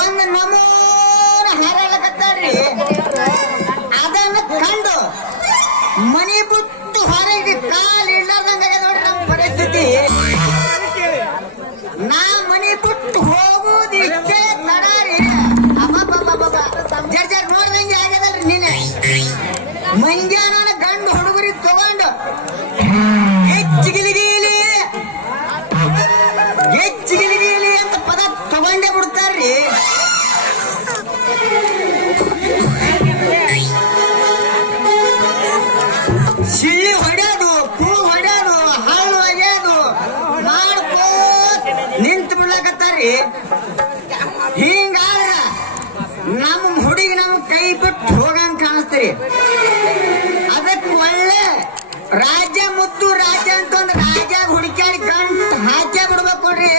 ಒಂದ್ ನಮೂನ ಹಾರಾಡಕತ್ತಾರ್ರಿ. ಅದನ್ನ ಕಂಡು ಮನಿ ಬಿಟ್ಟು ಹೊರಗೆ ಕಾಲು ಇಡ್ಲಾರ್ದಂಗ ನೋಡ್ರಿ ನಮ್ಮ ಪರಿಸ್ಥಿತಿ. ನಾ ಮನಿ ಬಿಟ್ಟು ಹೋಗುವುದು ಇಷ್ಟೇ ತಡಾರಿ. ಜರ್ ಜರ್ ನೋಡ್ದಂಗೆ ಆಗ್ಯದಲ್ರಿ ನೀನೆ. ಮಂಗ್ಯಾನ ಗಂಡು ಹುಡುಗರಿ ತಗೊಂಡು ಹೆಚ್ಚಿಗಿಲಿಗೀಲಿ ಹೆಚ್ಚಿಗಿಲಿಗೀಲಿ ಅಂತ ಪದ ತಗೊಂಡೇ ಬಿಡ್ತಾರ್ರಿ. ಶಿಳ್ಳಿ ಹೊಡ್ಯೋದು, ಪೂ ಹೊಡ್ಯೋದು, ಹಳ್ಳು ಒಗ್ಯೋದು ಮಾಡ್ಕೋತ್ ನಿಂತು ಬಿಡ್ಲಕತ್ತಾರ್ರಿ. ಹಿಂಗಾದ್ರ ನಮ್ಮ ಹುಡುಗಿ ನಮ್ ಕೈ ಬಿಟ್ಟು ಹೋಗಂಗ್ ಕಾಣಿಸ್ತೀರಿ. ಅದಕ್ಕೆ ಒಳ್ಳೆ ರಾಜ್ಯ ಮುದ್ದು ರಾಜ್ಯ ಅಂತ